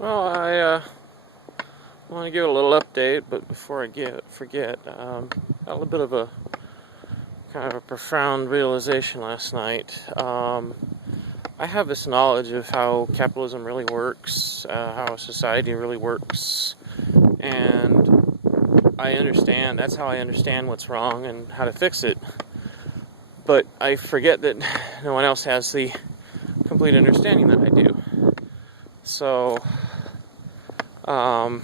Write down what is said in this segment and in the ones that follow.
Well, I want to give a little update, but before I forget, got a little bit of a kind of a profound realization last night. I have this knowledge of how capitalism really works, how society really works, and I understand, that's how I understand what's wrong and how to fix it. But I forget that no one else has the complete understanding that I do. So, I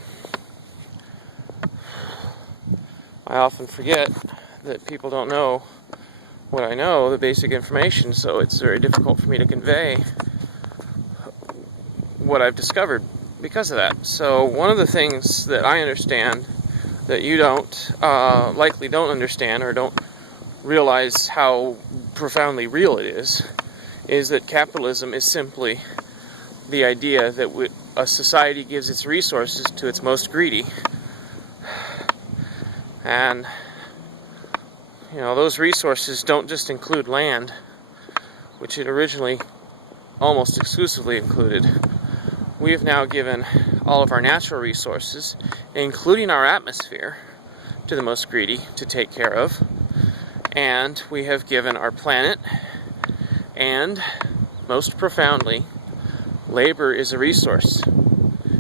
often forget that people don't know what I know, the basic information, so it's very difficult for me to convey what I've discovered because of that. So one of the things that I understand that you likely don't understand or don't realize how profoundly real it is that capitalism is simply the idea that a society gives its resources to its most greedy. And, those resources don't just include land, which it originally almost exclusively included. We have now given all of our natural resources, including our atmosphere, to the most greedy to take care of. And we have given our planet, and most profoundly, labor is a resource.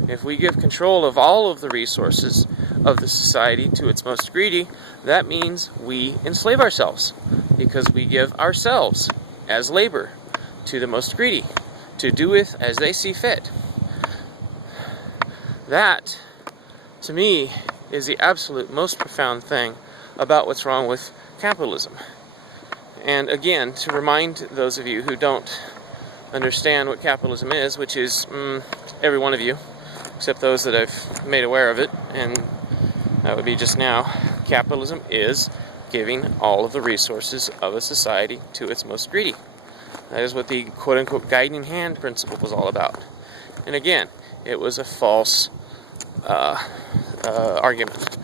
If we give control of all of the resources of the society to its most greedy, that means we enslave ourselves, because we give ourselves as labor to the most greedy to do with as they see fit. That, to me, is the absolute most profound thing about what's wrong with capitalism. And again, to remind those of you who don't understand what capitalism is, which is every one of you, except those that I've made aware of it, and that would be just now, capitalism is giving all of the resources of a society to its most greedy. That is what the quote-unquote guiding hand principle was all about. And again, it was a false argument.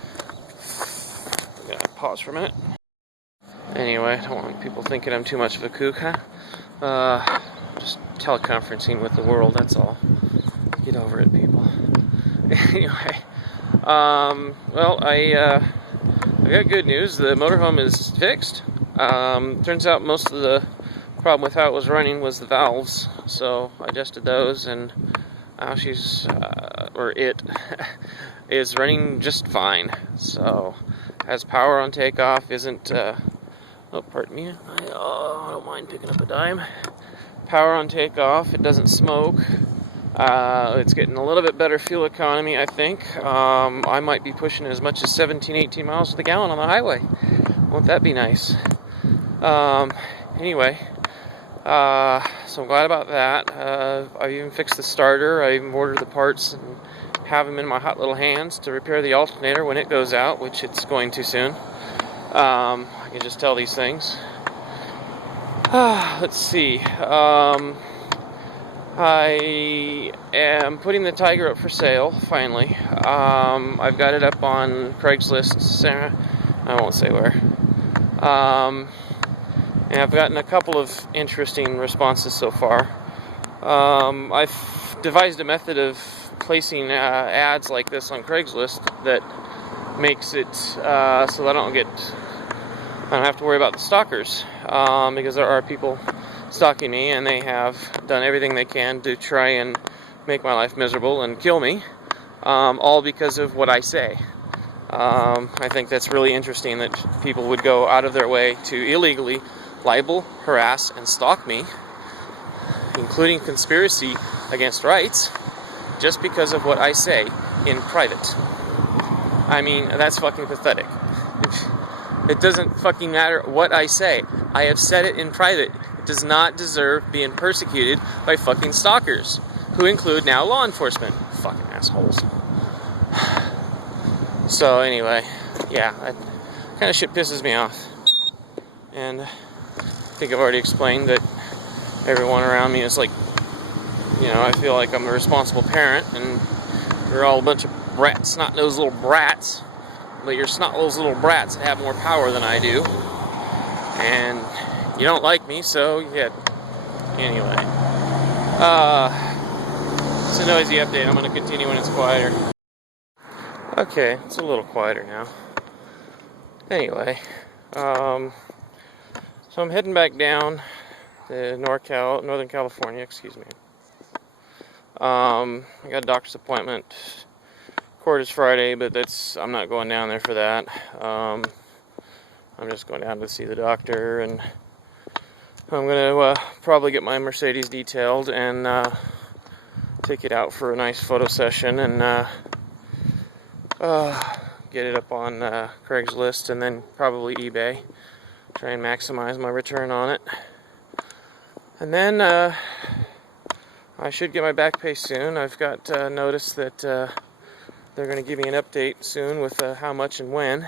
I'm going to pause for a minute. Anyway, I don't want people thinking I'm too much of a kook, huh? Just teleconferencing with the world, that's all. Get over it, people. Anyway, I got good news. The motorhome is fixed. Turns out most of the problem with how it was running was the valves, so I adjusted those, and now it is running just fine. So, has power on takeoff, isn't, pardon me, I don't mind picking up a dime. Power on takeoff, it doesn't smoke. It's getting a little bit better fuel economy, I think. I might be pushing as much as 17-18 miles to the gallon on the highway. Won't that be nice? Anyway, so I'm glad about that. I even fixed the starter. I even ordered the parts and have them in my hot little hands to repair the alternator when it goes out, which it's going to soon. I can just tell these things. Let's see. I am putting the Tiger up for sale, finally. I've got it up on Craigslist, I won't say where. And I've gotten a couple of interesting responses so far. I've devised a method of placing ads like this on Craigslist that makes it so that I don't have to worry about the stalkers, because there are people stalking me, and they have done everything they can to try and make my life miserable and kill me, all because of what I say. I think that's really interesting that people would go out of their way to illegally libel, harass, and stalk me, including conspiracy against rights, just because of what I say in private. I mean, that's fucking pathetic. It doesn't fucking matter what I say. I have said it in private. It does not deserve being persecuted by fucking stalkers, who include now law enforcement. Fucking assholes. So anyway, yeah, that kind of shit pisses me off. And I think I've already explained that everyone around me is like, I feel like I'm a responsible parent, and you're all a bunch of brats, snot-nosed little brats. But you're snot-nosed little brats that have more power than I do. And you don't like me, so yeah. Anyway. It's a noisy update. I'm going to continue when it's quieter. Okay, it's a little quieter now. Anyway, so I'm heading back down to Northern California, excuse me. I got a doctor's appointment. Court is Friday, but I'm not going down there for that. I'm just going down to see the doctor, and I'm going to probably get my Mercedes detailed and take it out for a nice photo session and get it up on Craigslist and then probably eBay. Try and maximize my return on it. And then I should get my back pay soon. I've got notice that they're going to give me an update soon with how much and when.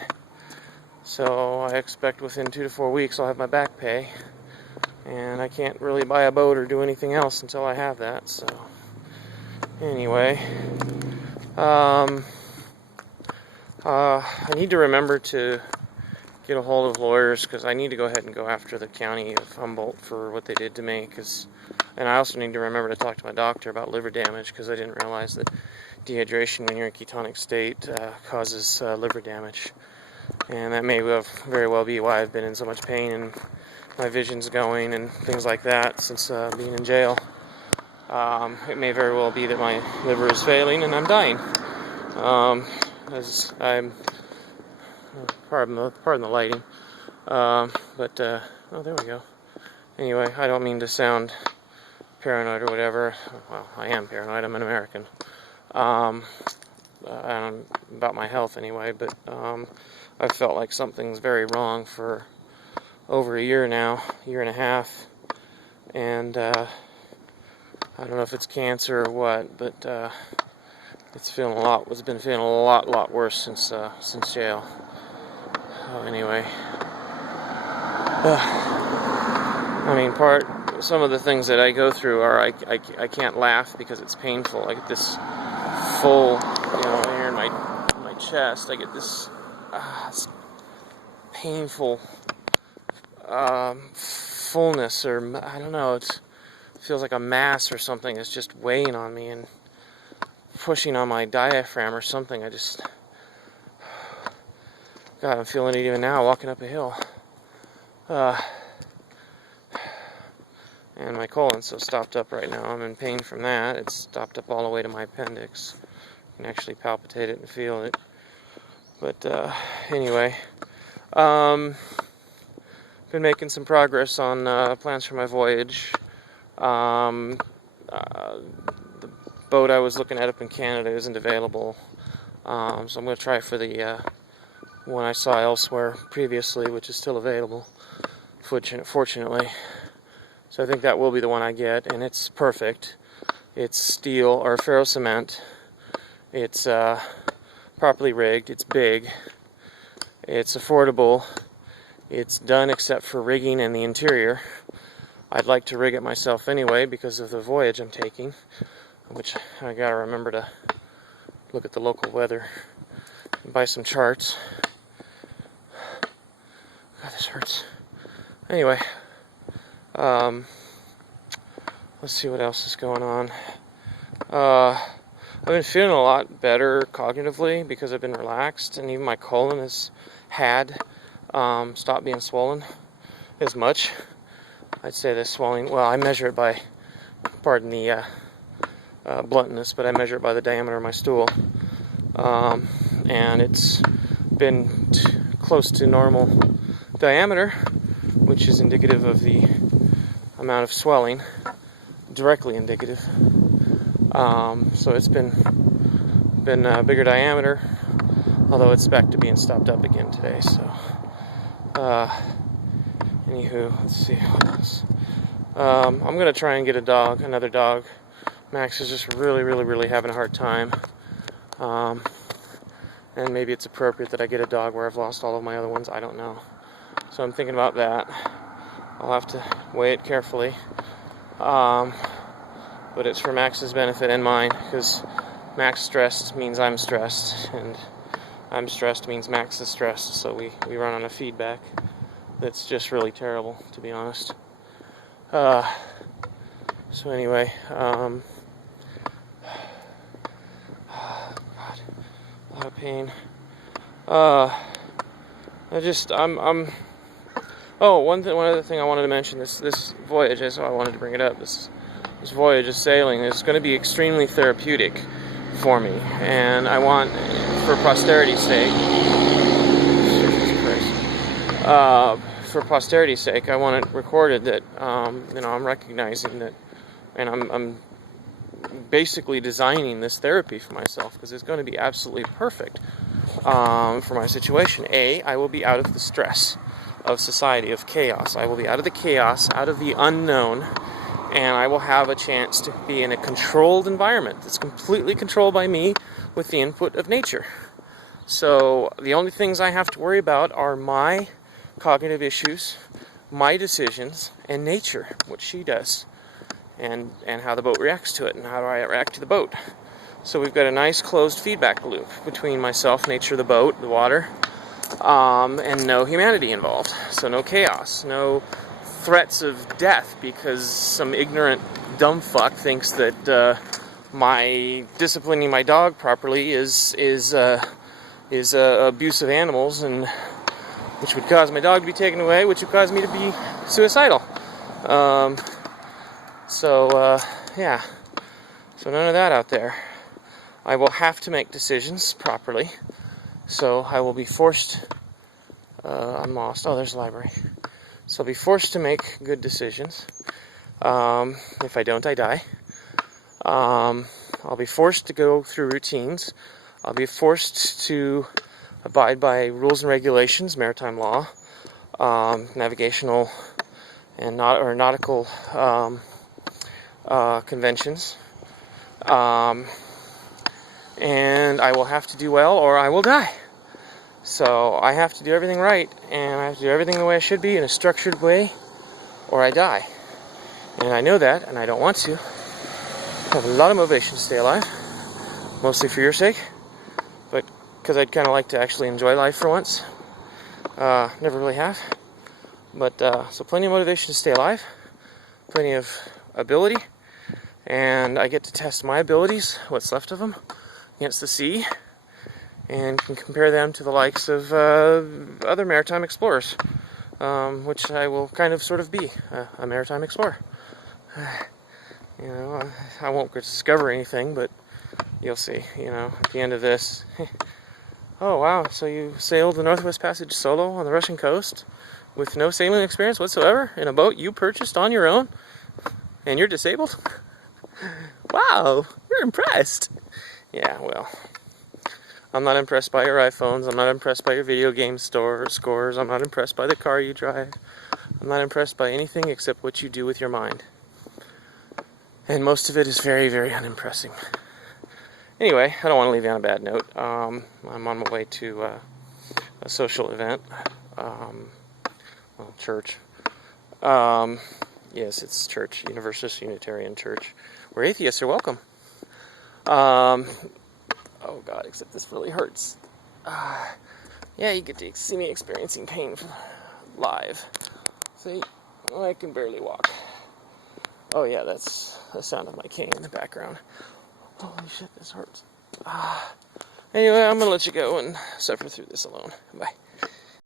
So I expect within 2 to 4 weeks I'll have my back pay. And I can't really buy a boat or do anything else until I have that. So anyway, I need to remember to get a hold of lawyers because I need to go ahead and go after the county of Humboldt for what they did to me. And I also need to remember to talk to my doctor about liver damage because I didn't realize that dehydration when you're in ketonic state causes liver damage. And that may very well be why I've been in so much pain and my vision's going and things like that since being in jail. It may very well be that my liver is failing and I'm dying. As I'm pardon the lighting, oh, there we go. Anyway, I don't mean to sound paranoid or whatever. Well, I am paranoid. I'm an American. About my health anyway, but I've felt like something's very wrong for over a year now, year and a half, and I don't know if it's cancer or what, but it's been feeling a lot worse since jail. Anyway, some of the things that I go through are I can't laugh because it's painful. I get this full, air in my chest. I get this painful fullness, or I don't know. It feels like a mass or something is just weighing on me and pushing on my diaphragm or something. God, I'm feeling it even now, walking up a hill. And my colon's so stopped up right now. I'm in pain from that. It's stopped up all the way to my appendix. I can actually palpitate it and feel it. But anyway, been making some progress on plans for my voyage. The boat I was looking at up in Canada isn't available. So I'm going to try for the one I saw elsewhere previously, which is still available, fortunately. So I think that will be the one I get, and it's perfect. It's steel or ferro cement. It's properly rigged. It's big. It's affordable. It's done except for rigging and the interior. I'd like to rig it myself anyway because of the voyage I'm taking, which I gotta remember to look at the local weather and buy some charts. God, this hurts. Anyway, let's see what else is going on. I've been feeling a lot better cognitively because I've been relaxed, and even my colon has stopped being swollen as much. I'd say the swelling, well, I measure it by, pardon the bluntness, but I measure it by the diameter of my stool. And it's been close to normal diameter, which is indicative of the amount of swelling, directly indicative. So it's been a bigger diameter, although it's back to being stopped up again today. So, anywho, let's see what else. I'm gonna try and get another dog. Max is just really having a hard time. And maybe it's appropriate that I get a dog where I've lost all of my other ones. I don't know. So I'm thinking about that. I'll have to weigh it carefully. But it's for Max's benefit and mine, because Max stressed means I'm stressed, and I'm stressed means Max is stressed. So we run on a feedback that's just really terrible, to be honest. So anyway, pain. Oh, one other thing I wanted to mention. This voyage, I wanted to bring it up. This voyage of sailing is going to be extremely therapeutic for me, and I want, for posterity's sake, for posterity's sake, I want it recorded that I'm recognizing that, and I'm basically designing this therapy for myself because it's going to be absolutely perfect for my situation. I will be out of the stress of society, of chaos. I will be out of the chaos, out of the unknown, and I will have a chance to be in a controlled environment that's completely controlled by me with the input of nature. So the only things I have to worry about are my cognitive issues, my decisions, and nature, what she does, and how the boat reacts to it, and how do I react to the boat. So we've got a nice closed feedback loop between myself, nature, the boat, the water, and no humanity involved. So no chaos, no threats of death because some ignorant dumb fuck thinks that my disciplining my dog properly is abuse of animals, and which would cause my dog to be taken away, which would cause me to be suicidal. Yeah. So none of that out there. I will have to make decisions properly. So I will be forced. I'm lost. Oh, there's a library. So I'll be forced to make good decisions. If I don't, I die. I'll be forced to go through routines. I'll be forced to abide by rules and regulations, maritime law, navigational and nautical conventions. And I will have to do well or I will die. So I have to do everything right, and I have to do everything the way I should be in a structured way, or I die. And I know that, and I don't want to. I have a lot of motivation to stay alive, mostly for your sake, but because I'd kind of like to actually enjoy life for once. Never really have. But, so plenty of motivation to stay alive, plenty of ability, and I get to test my abilities, what's left of them, against the sea, and can compare them to the likes of other maritime explorers, which I will kind of sort of be, a maritime explorer. I won't discover anything, but you'll see, at the end of this. Oh, wow, so you sailed the Northwest Passage solo on the Russian coast with no sailing experience whatsoever in a boat you purchased on your own, and you're disabled? Wow, you're impressed. Yeah, well, I'm not impressed by your iPhones. I'm not impressed by your video game scores. I'm not impressed by the car you drive. I'm not impressed by anything except what you do with your mind. And most of it is very, very unimpressing. Anyway, I don't want to leave you on a bad note. I'm on my way to a social event. Church. Yes, it's church, Universalist Unitarian Church, where atheists are welcome. Oh God, except this really hurts. Yeah, you get to see me experiencing pain live. See, I can barely walk. Oh yeah, that's the sound of my cane in the background. Holy shit, this hurts. Anyway, I'm gonna let you go and suffer through this alone. Bye.